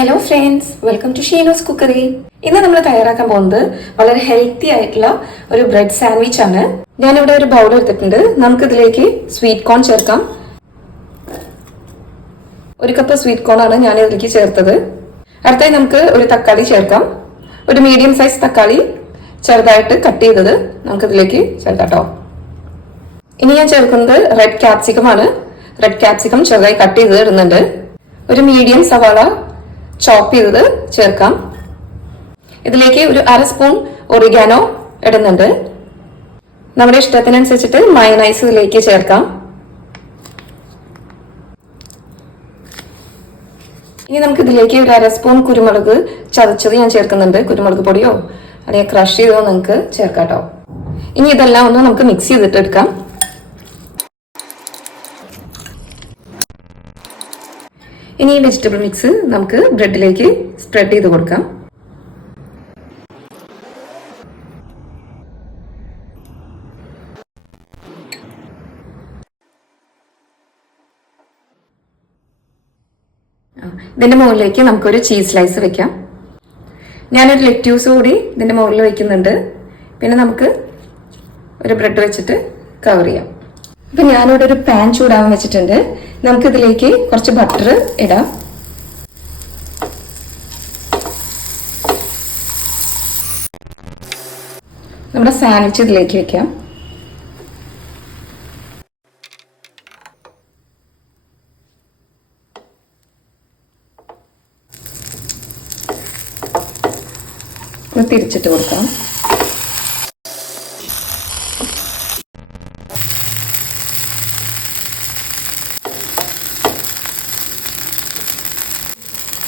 Hello friends, welcome to Sheeno's cookery. ഇന്ന് നമ്മൾ തയ്യാറാക്കാൻ പോകുന്നത് വളരെ ഹെൽത്തി ആയിട്ടുള്ള ഒരു ബ്രെഡ് സാൻഡ്വിച്ച് ആണ്. ഞാനിവിടെ ഒരു ബൗൾ എടുത്തിട്ടുണ്ട്. നമുക്ക് ഇതിലേക്ക് സ്വീറ്റ് കോൺ ചേർക്കാം. 1 കപ്പ് സ്വീറ്റ് കോൺ ആണ് ഞാൻ ഇതിലേക്ക് ചേർത്തത്. അടുത്തായി നമുക്ക് ഒരു തക്കാളി ചേർക്കാം. ഒരു മീഡിയം സൈസ് തക്കാളി ചെറുതായിട്ട് കട്ട് ചെയ്തത് നമുക്ക് ഇതിലേക്ക് ചേർക്കാം. ഇനി ഞാൻ ചേർക്കുന്നത് റെഡ് ക്യാപ്സിക്കം ആണ്. റെഡ് ക്യാപ്സിക്കം ചെറുതായി കട്ട് ചെയ്ത് ഇടുന്നുണ്ട്. ഒരു മീഡിയം സവാള ചോപ്പ് ചെയ്തത് ചേർക്കാം. ഇതിലേക്ക് ഒരു 1/2 സ്പൂൺ ഒറിഗാനോ ഇടുന്നുണ്ട്. നമ്മുടെ ഇഷ്ടത്തിനനുസരിച്ചിട്ട് മയോണൈസ് ഇതിലേക്ക് ചേർക്കാം. ഇനി നമുക്ക് ഇതിലേക്ക് ഒരു 1/2 സ്പൂൺ കുരുമുളക് ചതച്ചത് ഞാൻ ചേർക്കുന്നുണ്ട്. കുരുമുളക് പൊടിയോ അല്ലെങ്കിൽ ക്രഷ് ചെയ്തോ നിങ്ങൾക്ക് ചേർക്കാം. ഇനി ഇതെല്ലാം ഒന്ന് നമുക്ക് മിക്സ് ചെയ്തിട്ട് എടുക്കാം. ഇനി ഈ വെജിറ്റബിൾ മിക്സ് നമുക്ക് ബ്രെഡിലേക്ക് സ്പ്രെഡ് ചെയ്ത് കൊടുക്കാം. ഇതിന്റെ മുകളിലേക്ക് നമുക്കൊരു ചീസ് സ്ലൈസ് വെക്കാം. ഞാനൊരു ലെറ്റ്യൂസ് കൂടി ഇതിന്റെ മുകളിൽ വെക്കുന്നുണ്ട്. പിന്നെ നമുക്ക് ഒരു ബ്രെഡ് വെച്ചിട്ട് കവർ ചെയ്യാം. ഇപ്പൊ ഞാനിവിടെ ഒരു പാൻ ചൂടാവാൻ വെച്ചിട്ടുണ്ട്. നമുക്ക് ഇതിലേക്ക് കുറച്ച് ബട്ടർ ഇടാം. നമ്മുടെ സാൻഡ്വിച്ച് ഇതിലേക്ക് വെക്കാം. തിരിച്ചിട്ട് കൊടുക്കാം.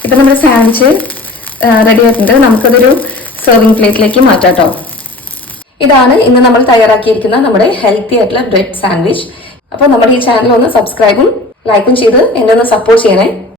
ഇപ്പൊ നമ്മുടെ സാൻഡ്വിച്ച് റെഡി ആയിട്ടുണ്ട്. നമുക്കതൊരു സെർവിങ് പ്ലേറ്റിലേക്ക് മാറ്റാട്ടോ. ഇതാണ് ഇന്ന് നമ്മൾ തയ്യാറാക്കിയിരിക്കുന്ന നമ്മുടെ ഹെൽത്തി ആയിട്ടുള്ള ബ്രെഡ് സാൻഡ്വിച്ച്. അപ്പോൾ നമ്മുടെ ഈ ചാനൽ ഒന്ന് സബ്സ്ക്രൈബും ലൈക്കും ചെയ്ത് എന്നെ ഒന്ന് സപ്പോർട്ട് ചെയ്യണേ.